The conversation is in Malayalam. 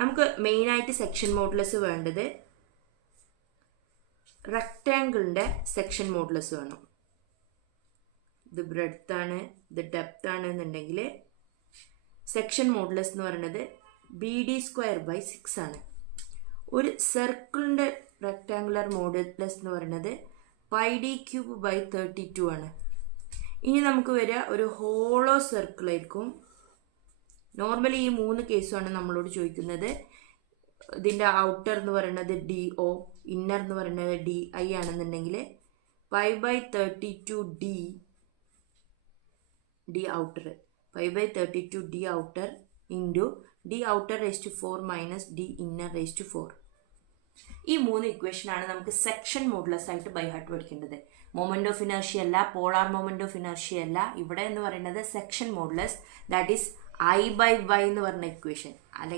നമുക്ക് മെയിനായിട്ട് സെക്ഷൻ മോഡുലസ് വേണ്ടത് റെക്റ്റാങ്കിളിൻ്റെ സെക്ഷൻ മോഡുലസ് വേണം. ഇത് ബ്രെഡ്ത്ത് ആണ്, ഇത് ഡെപ്ത് ആണ് എന്നുണ്ടെങ്കിൽ സെക്ഷൻ മോഡുലസ് എന്ന് പറയുന്നത് BD²/6 ആണ്. ഒരു സർക്കിളിൻ്റെ റെക്റ്റാങ്കുലർ മോഡുലസ് എന്ന് പറയുന്നത് πD³/32 ആണ്. ഇനി നമുക്ക് വരിക ഒരു ഹോളോ സർക്കിൾ ആയിരിക്കും. നോർമലി ഈ 3 കേസുമാണ് നമ്മളോട് ചോദിക്കുന്നത്. ഇതിൻ്റെ ഔട്ടർ എന്ന് പറയുന്നത് DO, ഇന്നർ എന്ന് പറയുന്നത് DI ആണെന്നുണ്ടെങ്കിൽ π/32D outer, π/32D outer into D outer raised 4 - D inner റേസ്റ്റ് 4. ഈ 3 ഇക്വേഷനാണ് നമുക്ക് സെക്ഷൻ മോഡുലസ് ആയിട്ട് ബൈ ഹാർട്ട് പഠിക്കേണ്ടത്. മൊമെന്റ് ഓഫ് ഇനർഷ്യ അല്ല, പോളാർ മൊമെന്റ് ഓഫ് ഇനർഷ്യ അല്ല. ഇവിടെ എന്ന് പറയുന്നത് section modulus, that is I/Y എന്ന് പറഞ്ഞ ഇക്വേഷൻ അല്ലെങ്കിൽ